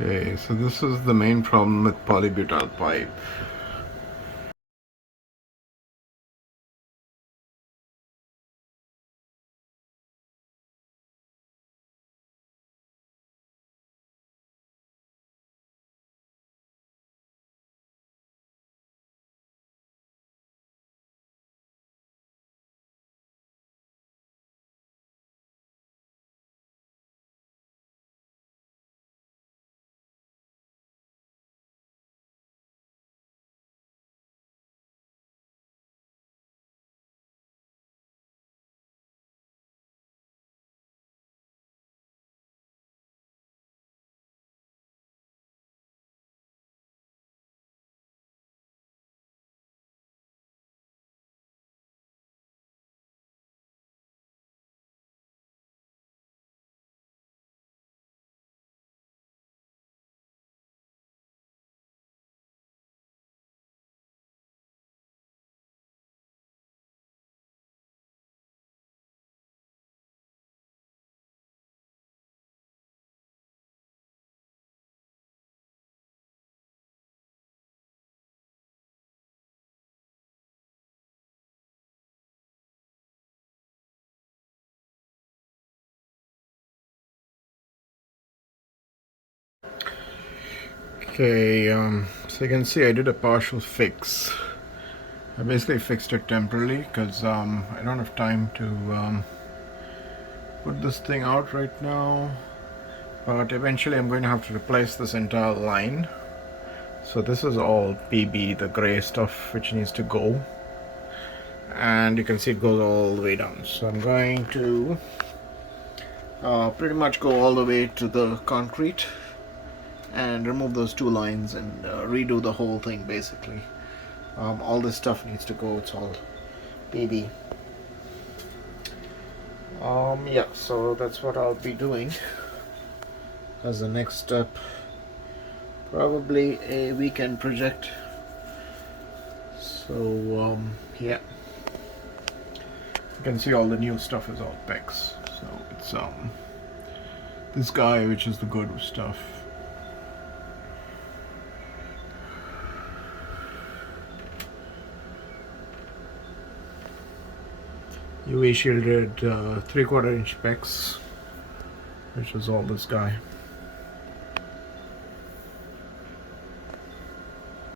Okay, so this is the main problem with polybutyl pipe. Okay, so you can see I did a partial fix. I basically fixed it temporarily because I don't have time to put this thing out right now. But eventually I'm going to have to replace this entire line. So this is all PB, the gray stuff which needs to go. And you can see it goes all the way down. So I'm going to pretty much go all the way to the concrete and remove those two lines and redo the whole thing basically. All this stuff needs to go, it's all PB. Yeah, so that's what I'll be doing as the next step. Probably a weekend project. So yeah, you can see all the new stuff is all PEX. So it's this guy which is the good stuff. UV shielded 3/4 inch PEX, which is all this guy.